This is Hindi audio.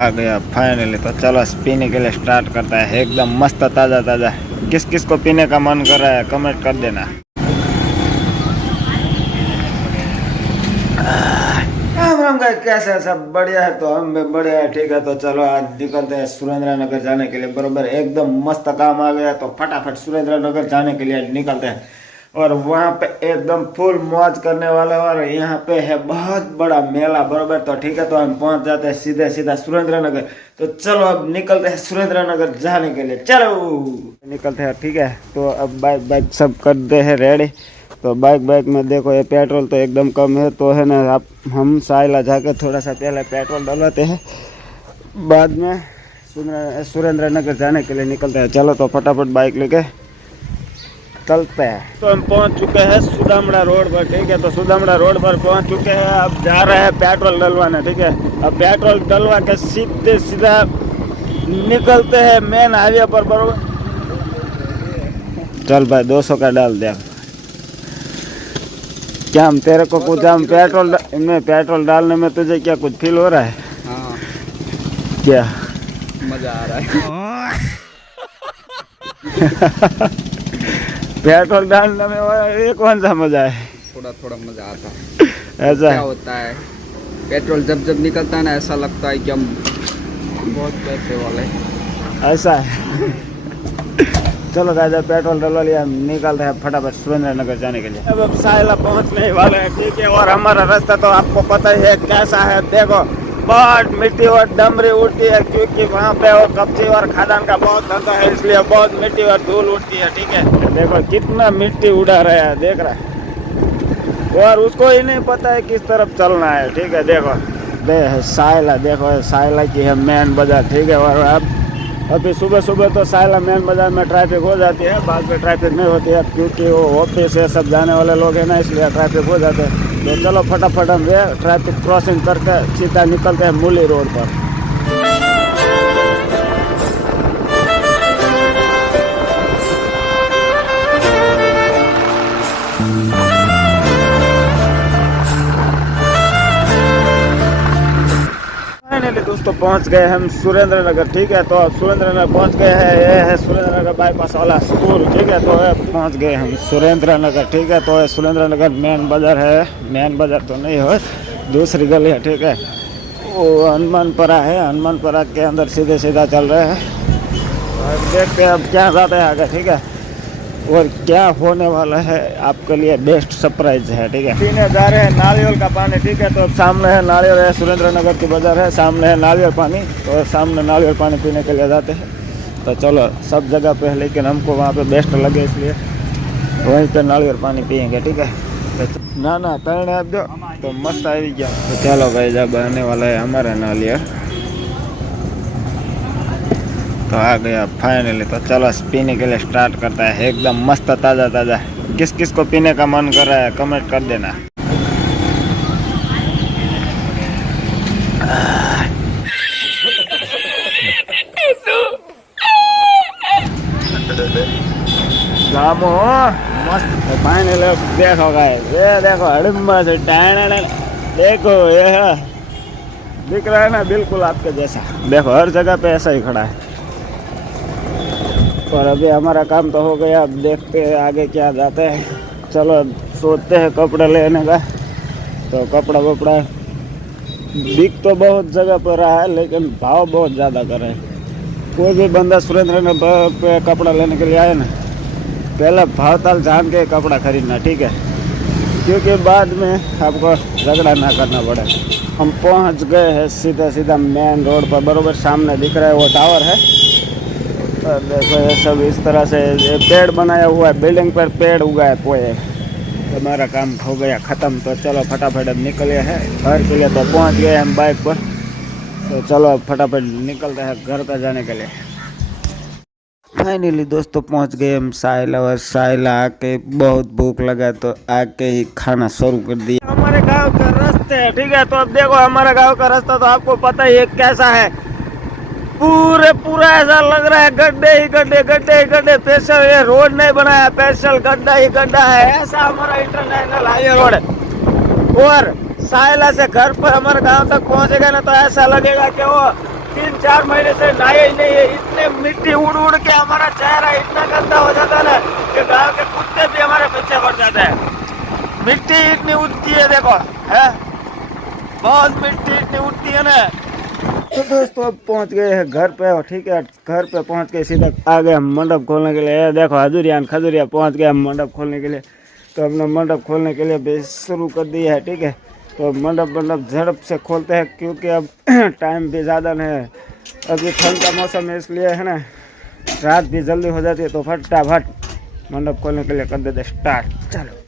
आ गया फाइनली। तो चलो पीने के लिए स्टार्ट करता है। एकदम मस्त ताज़ा ताज़ा। किस किस को पीने का मन कर रहा है कमेंट कर देना। राम राम गाइस, कैसे है सब? बढ़िया है? तो हम भी बढ़िया है। ठीक है, तो चलो आज निकलते हैं सुरेंद्र नगर जाने के लिए। बरोबर एकदम मस्त काम आ गया, तो फटाफट सुरेंद्र नगर जाने के लिए निकलते हैं। और वहाँ पे एकदम फुल मौज करने वाले। और यहाँ पे है बहुत बड़ा मेला। बरोबर, तो ठीक है, तो हम पहुँच जाते हैं सीधे सीधा सुरेंद्र नगर। तो चलो अब निकलते हैं सुरेंद्र नगर जाने के लिए। चलो निकलते हैं। ठीक है, तो अब बाइक बाइक सब कर दे है रेडी। तो बाइक में देखो ये पेट्रोल तो एकदम कम है, तो है ना आप हम साइला जाकर थोड़ा सा पहले पेट्रोल डलवाते हैं, बाद में सुरेंद्र नगर जाने के लिए निकलते हैं। चलो तो फटाफट बाइक लेके चलते हैं। तो हम पहुंच चुके हैं सुदामड़ा रोड पर। ठीक है, तो सुदामड़ा रोड पर पहुंच चुके हैं। अब जा रहे हैं पेट्रोल डलवाने। ठीक है, अब पेट्रोल डलवा के सीधे सीधा निकलते हैं मेन हाईवे पर। बरोबर, चल भाई 200 का डाल दे। क्या हम तेरे को कुछ हम पेट्रोल डालने में तुझे क्या कुछ फील हो रहा है? हाँ, क्या मजा आ रहा है। पेट्रोल डालने में ये कौन सा मजा है? थोड़ा थोड़ा मजा आता है। ऐसा क्या होता है, पेट्रोल जब जब निकलता है ना, ऐसा लगता है कि हम बहुत पैसे वाले हैं। ऐसा है। चलो गाइस, पेट्रोल डलवा लिया, निकलते हैं फटाफट सुरेंद्र नगर जाने के लिए। अब साइला पहुंचने ही वाले हैं। ठीक है, और हमारा रास्ता तो आपको पता ही है कैसा है। देखो बहुत मिट्टी और डमरी उड़ती है, क्योंकि वहाँ पे और कब्जे और खादान का बहुत धंधा है, इसलिए बहुत मिट्टी और धूल उड़ती है। ठीक है, देखो कितना मिट्टी उड़ा रहा है, देख रहा है, और उसको ही नहीं पता है किस तरफ चलना है। ठीक है, देखो साइला, देखो साइला की है मेन बाजार। ठीक है, और अब अभी सुबह सुबह तो साइला मेन बाजार में ट्रैफिक हो जाती है, बाद में ट्रैफिक नहीं होती है, क्योंकि वो ऑफिस से सब जाने वाले लोग हैं ना, इसलिए ट्रैफिक हो जाते हैं। तो चलो फटाफट हम ट्रैफिक क्रॉसिंग करके सीधा निकलते हैं मूली रोड पर। फाइनली दोस्तों पहुंच गए हम सुरेंद्र नगर। ठीक है, तो सुरेंद्र नगर पहुंच गए हैं। ये है सुरेंद्र नगर बाईपास वाला स्कूल। ठीक है, तो पहुंच गए हम सुरेंद्र नगर। ठीक है, तो सुरेंद्र नगर मेन बाजार है। मेन बाजार तो नहीं है, दूसरी गली है। ठीक है, वो हनुमानपुरा है। हनुमानपुरा के अंदर सीधे सीधा चल रहे हैं, और देखते हैं अब क्या जाता है आगे। ठीक है, और क्या होने वाला है आपके लिए बेस्ट सरप्राइज है। ठीक है, पीने जा रहे हैं नारियल का पानी। ठीक है, तो सामने है नारियल है, सुरेंद्र नगर की बाजार है, सामने है नारियल पानी। तो सामने नारियल पानी पीने के लिए जाते हैं। तो चलो सब जगह पे है, लेकिन हमको वहाँ पे बेस्ट लगे, इसलिए वहीं पे नारियल पानी पियेंगे। ठीक है, ना ना तैरने आप दो तो मस्त आ गया। तो चलो भाई, जब आने वाला है हमारा नारियल, तो आ गया फाइनली। तो चलो पीने के लिए स्टार्ट करता है। एकदम मस्त ताज़ा ताज़ा। किस किस को पीने का मन कर रहा है कमेंट कर देना। जामो मस्त फाइनली। देखो गाइस, ये देखो हड़म्बा से देखो, ये है दिख रहा है ना, बिल्कुल आपके जैसा। देखो हर जगह पे ऐसा ही खड़ा है। और अभी हमारा काम तो हो गया, अब देखते हैं आगे क्या जाते हैं। चलो अब सोचते हैं कपड़े लेने का। तो कपड़ा वपड़ा बिक तो बहुत जगह पर रहा है, लेकिन भाव बहुत ज़्यादा कर रहे हैं। कोई भी बंदा सुरेंद्र नगर पे कपड़ा लेने के लिए आए ना, पहले भाव ताल जान के कपड़ा खरीदना। ठीक है, क्योंकि बाद में आपको झगड़ा ना करना पड़े। हम पहुंच गए हैं सीधा सीधा मेन रोड पर। बरोबर सामने दिख रहा है वो टावर है। और देखो ये सब इस तरह से ये पेड़ बनाया हुआ है, बिल्डिंग पर पेड़ उगा है पूरे। हमारा काम हो गया ख़त्म। तो चलो फटाफट अब निकले हैं घर के लिए। तो पहुंच गए हम बाइक पर। तो चलो अब फटाफट निकलते हैं घर पर जाने के लिए। फाइनली दोस्तों पहुंच गए हम साइला। और साइला आके बहुत भूख लगा, तो आके ही खाना शुरू कर दिया। हमारे गांव का रास्ते है। ठीक है, तो अब देखो हमारे गांव का रास्ता तो आपको पता ही है कैसा है। पूरा ऐसा लग रहा है गड्ढे ही गड्ढे, गड्ढे ही गड्ढे। स्पेशल ये रोड नहीं बनाया, स्पेशल गड्ढा ही गड्ढा है। ऐसा हमारा इंटरनेशनल हाईवे रोड है। और साइला से घर पर हमारे गांव तक पहुंचेगा ना, तो ऐसा लगेगा कि वो 4 महीने से नहाए ही नहीं है। इतने मिट्टी उड़ उड़ के हमारा चेहरा इतना गंदा हो जाता है ना कि गांव के कुत्ते भी हमारे पीछे पड़ जाते हैं। मिट्टी इतनी उड़ती है, देखो है, बहुत मिट्टी इतनी उड़ती है ना। तो दोस्तों अब पहुंच गए हैं घर पे, और ठीक है घर पे पहुंच के सीधा आ गए हम मंडप खोलने के लिए। ये देखो हजूरिया खजूरिया पहुंच गए हम मंडप खोलने के लिए। तो हमने मंडप खोलने के लिए भी शुरू कर दिया है, ठीक है। तो मंडप झड़प से खोलते हैं क्योंकि अब टाइम भी ज़्यादा नहीं है, अभी ठंड का मौसम है, इसलिए है ना रात भी जल्दी हो जाती है। तो फटाफट मंडप खोलने के लिए कर देते स्टार्ट, चलो।